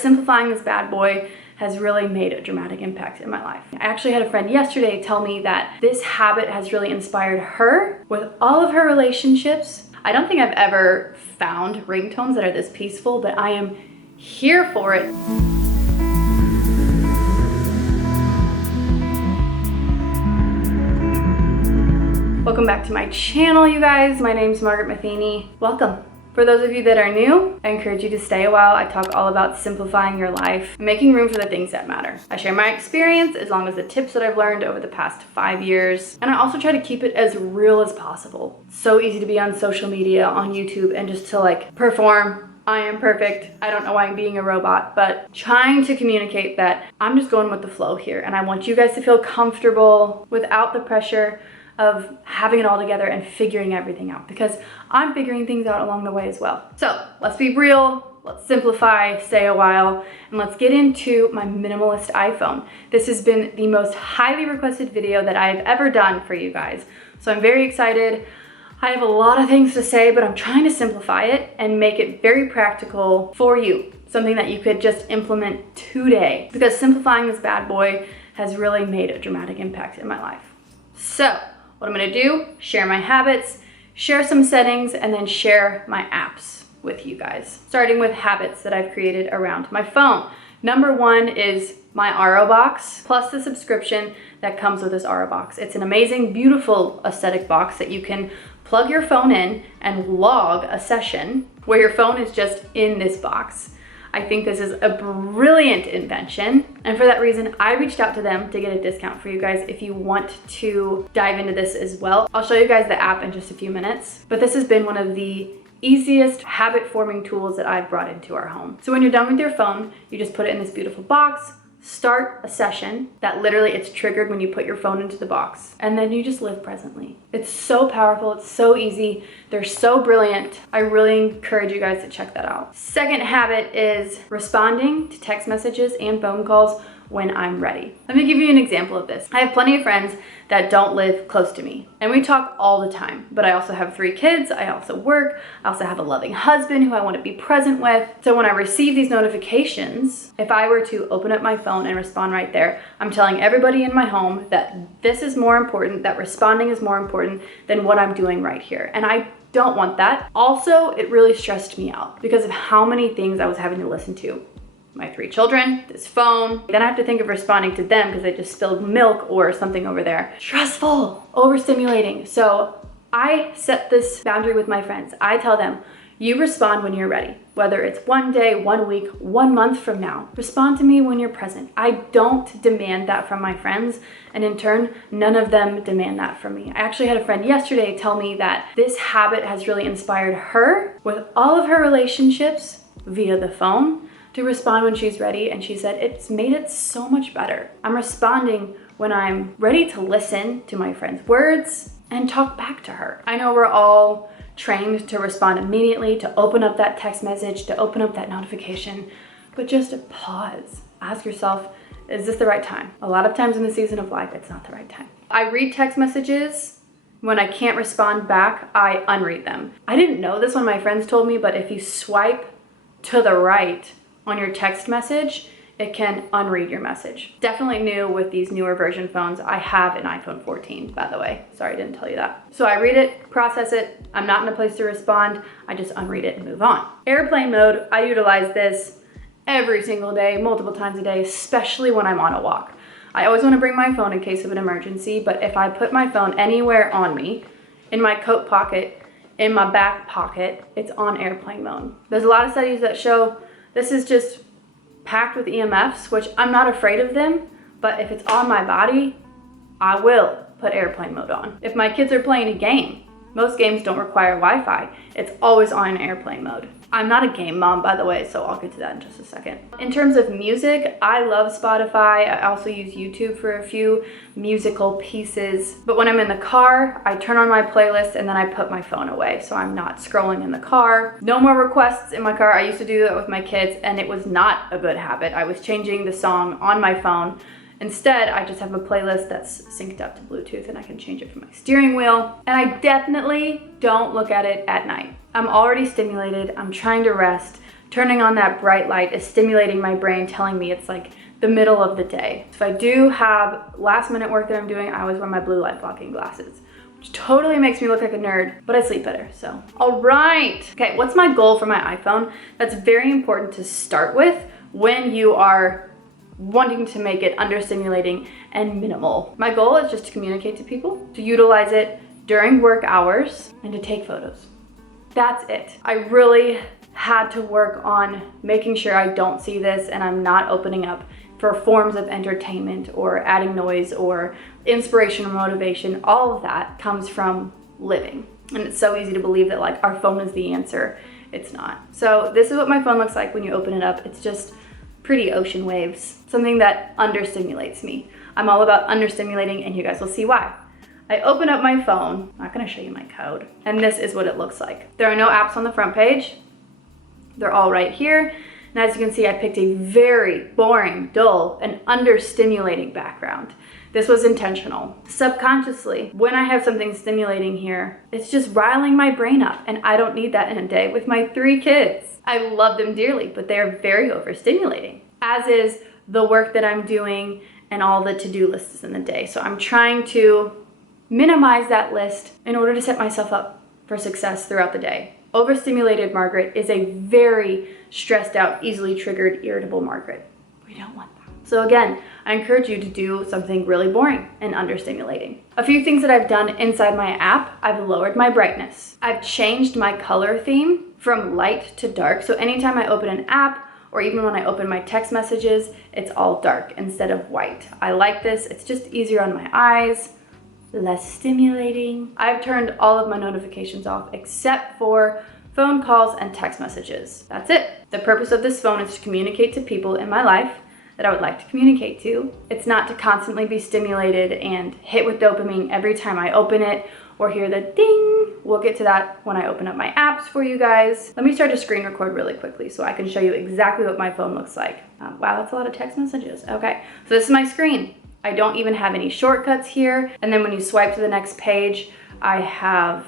Simplifying this bad boy has really made a dramatic impact in my life. I actually had a friend yesterday tell me that this habit has really inspired her with all of her relationships. I don't think I've ever found ringtones that are this peaceful, but I am here for it. Welcome back to my channel, you guys. My name's Margaret Matheny. Welcome. For those of you that are new, I encourage you to stay a while. I talk all about simplifying your life, making room for the things that matter. I share my experience as long as the tips that I've learned over the past 5 years. And I also try to keep it as real as possible. So easy to be on social media, on YouTube, and just to perform. I am perfect. I don't know why I'm being a robot, but trying to communicate that I'm just going with the flow here. And I want you guys to feel comfortable without the pressure of having it all together and figuring everything out, because I'm figuring things out along the way as well. So let's be real, let's simplify, stay a while, and let's get into my minimalist iPhone. This has been the most highly requested video that I've ever done for you guys. So I'm very excited. I have a lot of things to say, but I'm trying to simplify it and make it very practical for you. Something that you could just implement today, because simplifying this bad boy has really made a dramatic impact in my life. So what I'm gonna do, share my habits, share some settings, and then share my apps with you guys. Starting with habits that I've created around my phone. Number one is my RO box, plus the subscription that comes with this RO box. It's an amazing, beautiful aesthetic box that you can plug your phone in and log a session where your phone is just in this box. I think this is a brilliant invention. And for that reason, I reached out to them to get a discount for you guys if you want to dive into this as well. I'll show you guys the app in just a few minutes, but this has been one of the easiest habit forming tools that I've brought into our home. So when you're done with your phone, you just put it in this beautiful box, start a session that literally it's triggered when you put your phone into the box, and then you just live presently. It's so powerful, it's so easy, they're so brilliant. I really encourage you guys to check that out. Second habit is responding to text messages and phone calls when I'm ready. Let me give you an example of this. I have plenty of friends that don't live close to me, and we talk all the time, but I also have 3 kids, I also work, I also have a loving husband who I want to be present with. So when I receive these notifications, if I were to open up my phone and respond right there, I'm telling everybody in my home that this is more important, that responding is more important than what I'm doing right here. And I don't want that. Also, it really stressed me out because of how many things I was having to listen to. My 3 children, this phone. Then I have to think of responding to them because they just spilled milk or something over there. Stressful, overstimulating. So I set this boundary with my friends. I tell them, you respond when you're ready. Whether it's 1 day, 1 week, 1 month from now, respond to me when you're present. I don't demand that from my friends, and in turn, none of them demand that from me. I actually had a friend yesterday tell me that this habit has really inspired her with all of her relationships via the phone to respond when she's ready, and she said it's made it so much better. I'm responding when I'm ready to listen to my friend's words and talk back to her. I know we're all trained to respond immediately, to open up that text message, to open up that notification, but just pause. Ask yourself, is this the right time? A lot of times in the season of life, it's not the right time. I read text messages. When I can't respond back, I unread them. I didn't know this when my friends told me, but if you swipe to the right on your text message, it can unread your message. Definitely new with these newer version phones. I have an iPhone 14, by the way. Sorry, I didn't tell you that. So I read it, process it. I'm not in a place to respond. I just unread it and move on. Airplane mode, I utilize this every single day, multiple times a day, especially when I'm on a walk. I always want to bring my phone in case of an emergency, but if I put my phone anywhere on me, in my coat pocket, in my back pocket, it's on airplane mode. There's a lot of studies that show this is just packed with EMFs, which I'm not afraid of them, but if it's on my body, I will put airplane mode on. If my kids are playing a game, most games don't require Wi-Fi. It's always on airplane mode. I'm not a game mom, by the way, so I'll get to that in just a second. In terms of music, I love Spotify. I also use YouTube for a few musical pieces. But when I'm in the car, I turn on my playlist and then I put my phone away, so I'm not scrolling in the car. No more requests in my car. I used to do that with my kids, and it was not a good habit. I was changing the song on my phone. Instead, I just have a playlist that's synced up to Bluetooth and I can change it from my steering wheel. And I definitely don't look at it at night. I'm already stimulated, I'm trying to rest. turning on that bright light is stimulating my brain, telling me it's like the middle of the day. If I do have last minute work that I'm doing, I always wear my blue light blocking glasses, which totally makes me look like a nerd, but I sleep better, so. All right, okay, what's my goal for my iPhone? That's very important to start with when you are wanting to make it understimulating and minimal. My goal is just to communicate to people, to utilize it during work hours, and to take photos. That's it. I really had to work on making sure I don't see this and I'm not opening up for forms of entertainment or adding noise or inspiration or motivation. All of that comes from living. And it's so easy to believe that like our phone is the answer. It's not. So this is what my phone looks like when you open it up. It's just pretty ocean waves, something that understimulates me. I'm all about understimulating, and you guys will see why. I open up my phone, I'm not gonna show you my code, and this is what it looks like. There are no apps on the front page. They're all right here. And as you can see, I picked a very boring, dull, and understimulating background. This was intentional. Subconsciously, when I have something stimulating here, it's just riling my brain up, and I don't need that in a day with my 3 kids. I love them dearly, but they are very overstimulating, as is the work that I'm doing and all the to-do lists in the day. So I'm trying to minimize that list in order to set myself up for success throughout the day. Overstimulated Margaret is a very stressed out, easily triggered, irritable Margaret. We don't want that. So again, I encourage you to do something really boring and understimulating. A few things that I've done inside my app: I've lowered my brightness. I've changed my color theme from light to dark. So anytime I open an app, or even when I open my text messages, it's all dark instead of white. I like this. It's just easier on my eyes, less stimulating. I've turned all of my notifications off except for phone calls and text messages. That's it. The purpose of this phone is to communicate to people in my life that I would like to communicate to. It's not to constantly be stimulated and hit with dopamine every time I open it or hear the ding. We'll get to that when I open up my apps for you guys. Let me start to screen record really quickly so I can show you exactly what my phone looks like. Wow, that's a lot of text messages. Okay, so this is my screen. I don't even have any shortcuts here. And then when you swipe to the next page, I have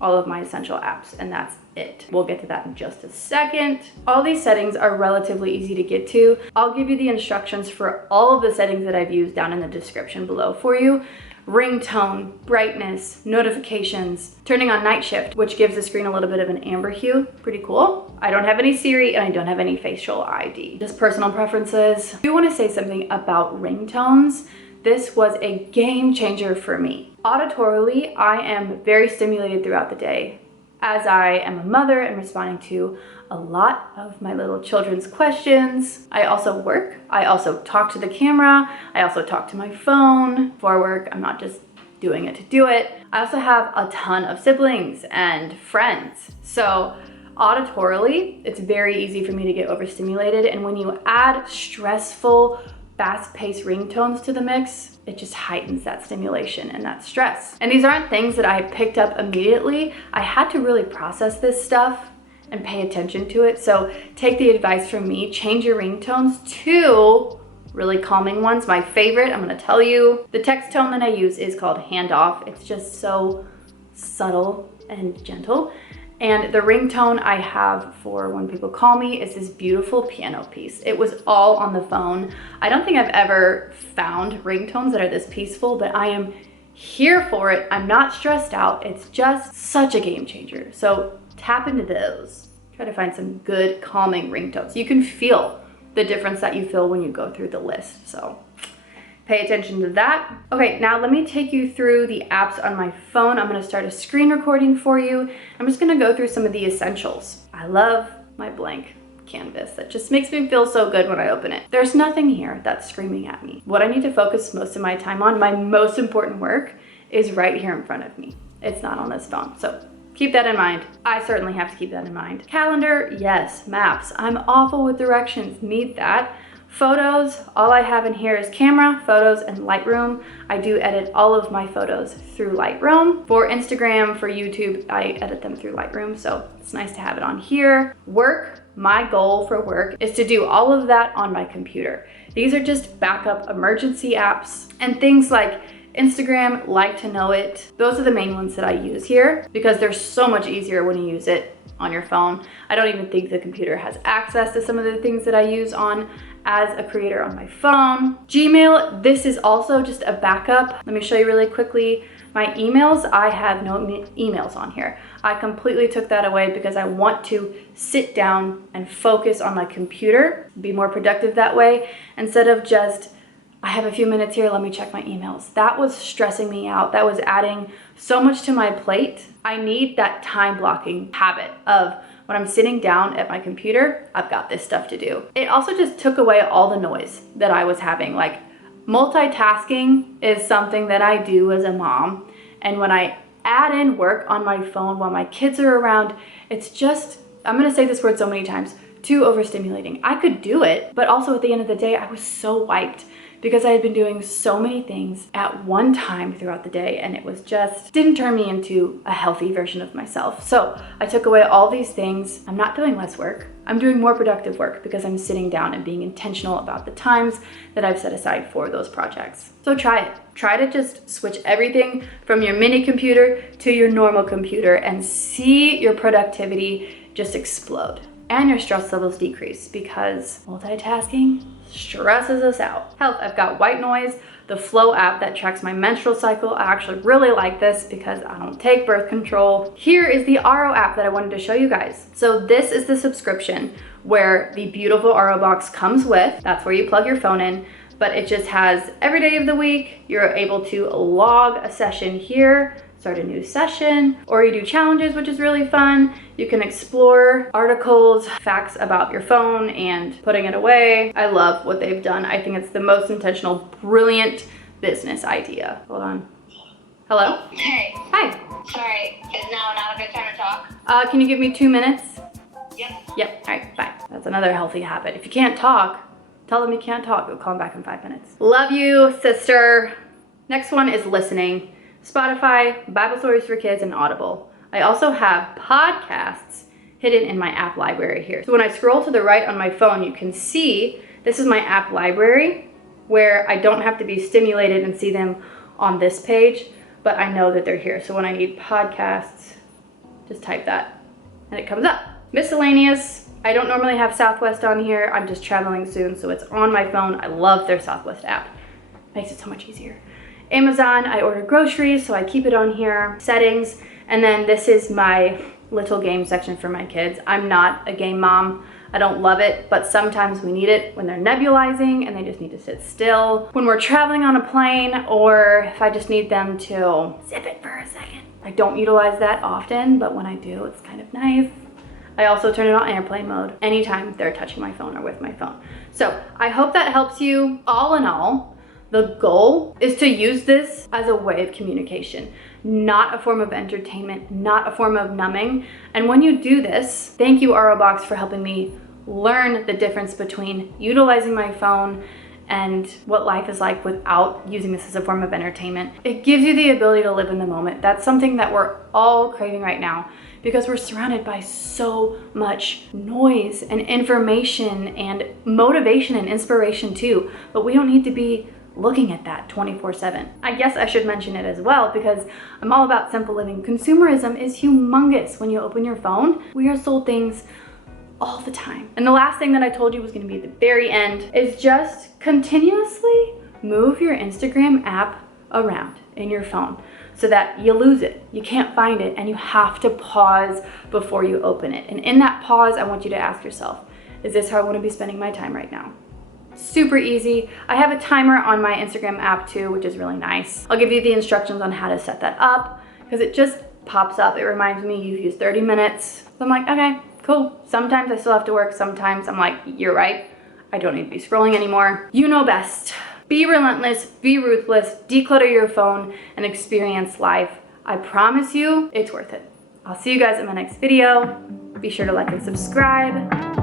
all of my essential apps, and that's it. We'll get to that in just a second. All these settings are relatively easy to get to. I'll give you the instructions for all of the settings that I've used down in the description below for you. Ringtone, brightness, notifications, turning on night shift, which gives the screen a little bit of an amber hue. Pretty cool. I don't have any Siri and I don't have any facial ID. Just personal preferences. I do want to say something about ringtones. This was a game changer for me. Auditorily, I am very stimulated throughout the day, as I am a mother and responding to a lot of my little children's questions. I also work. I also talk to the camera. I also talk to my phone for work. I'm not just doing it to do it. I also have a ton of siblings and friends. So auditorily, it's very easy for me to get overstimulated. And when you add stressful, fast-paced ringtones to the mix, it just heightens that stimulation and that stress. And these aren't things that I picked up immediately. I had to really process this stuff and pay attention to it. So take the advice from me, change your ringtones to really calming ones. My favorite, I'm gonna tell you, the text tone that I use is called Handoff. It's just so subtle and gentle. And the ringtone I have for when people call me is this beautiful piano piece. It was all on the phone. I don't think I've ever found ringtones that are this peaceful, but I am here for it. I'm not stressed out. It's just such a game changer. So tap into those. Try to find some good calming ringtones. You can feel the difference that you feel when you go through the list. So pay attention to that. Okay, now let me take you through the apps on my phone. I'm gonna start a screen recording for you. I'm just gonna go through some of the essentials. I love my blank canvas. That just makes me feel so good when I open it. There's nothing here that's screaming at me. What I need to focus most of my time on, my most important work, is right here in front of me. It's not on this phone, so keep that in mind. I certainly have to keep that in mind. Calendar, yes. Maps, I'm awful with directions, need that. Photos, all I have in here is camera, photos, and Lightroom. I do edit all of my photos through Lightroom. For Instagram, for YouTube, I edit them through Lightroom, so it's nice to have it on here. Work, my goal for work is to do all of that on my computer. These are just backup emergency apps and things like Instagram, Like to Know It. Those are the main ones that I use here because they're so much easier when you use it on your phone. I don't even think the computer has access to some of the things that I use on as a creator on my phone. Gmail, this is also just a backup. Let me show you really quickly. My emails, I have no emails on here. I completely took that away because I want to sit down and focus on my computer, be more productive that way, instead of just, I have a few minutes here, let me check my emails. That was stressing me out. That was adding so much to my plate. I need that time blocking habit of when I'm sitting down at my computer, I've got this stuff to do. It also just took away all the noise that I was having. Like, multitasking is something that I do as a mom. And when I add in work on my phone while my kids are around, it's just, I'm gonna say this word so many times, too overstimulating. I could do it, but also at the end of the day, I was so wiped because I had been doing so many things at one time throughout the day, and it was just, didn't turn me into a healthy version of myself. So I took away all these things. I'm not doing less work. I'm doing more productive work because I'm sitting down and being intentional about the times that I've set aside for those projects. So try it. Try to just switch everything from your mini computer to your normal computer and see your productivity just explode and your stress levels decrease, because multitasking stresses us out. Health, I've got white noise, the Flow app that tracks my menstrual cycle. I actually really like this because I don't take birth control. Here is the RO app that I wanted to show you guys. So this is the subscription where the beautiful RO box comes with. That's where you plug your phone in, but it just has every day of the week. You're able to log a session here, start a new session, or you do challenges, which is really fun. You can explore articles, facts about your phone and putting it away. I love what they've done. I think it's the most intentional, brilliant business idea. Hold on. Hello? Hey. Hi. Sorry, is now not a good time to talk? Can you give me 2 minutes? Yep. Yep, all right, bye. That's another healthy habit. If you can't talk, tell them you can't talk. Go call them back in 5 minutes. Love you, sister. Next one is listening. Spotify, Bible Stories for Kids, and Audible. I also have podcasts hidden in my app library here. So when I scroll to the right on my phone, you can see this is my app library where I don't have to be stimulated and see them on this page, but I know that they're here. So when I need podcasts, just type that and it comes up. Miscellaneous, I don't normally have Southwest on here. I'm just traveling soon, so it's on my phone. I love their Southwest app. Makes it so much easier. Amazon, I order groceries, so I keep it on here. Settings, and then this is my little game section for my kids. I'm not a game mom. I don't love it, but sometimes we need it when they're nebulizing and they just need to sit still. When we're traveling on a plane, or if I just need them to zip it for a second. I don't utilize that often, but when I do, it's kind of nice. I also turn it on airplane mode anytime they're touching my phone or with my phone. So I hope that helps you. All in all, the goal is to use this as a way of communication, not a form of entertainment, not a form of numbing. And when you do this, thank you ROBox for helping me learn the difference between utilizing my phone and what life is like without using this as a form of entertainment. It gives you the ability to live in the moment. That's something that we're all craving right now because we're surrounded by so much noise and information and motivation and inspiration too, but we don't need to be looking at that 24/7. I guess I should mention it as well because I'm all about simple living. Consumerism is humongous. When you open your phone, we are sold things all the time. And the last thing that I told you was gonna be at the very end is just continuously move your Instagram app around in your phone so that you lose it, you can't find it, and you have to pause before you open it. And in that pause, I want you to ask yourself, is this how I wanna be spending my time right now? Super easy. I have a timer on my Instagram app too, which is really nice. I'll give you the instructions on how to set that up because it just pops up. It reminds me you've used 30 minutes. So I'm like, okay, cool. Sometimes I still have to work. Sometimes I'm like, you're right. I don't need to be scrolling anymore. You know best. Be relentless, be ruthless, declutter your phone, and experience life. I promise you, it's worth it. I'll see you guys in my next video. Be sure to like and subscribe.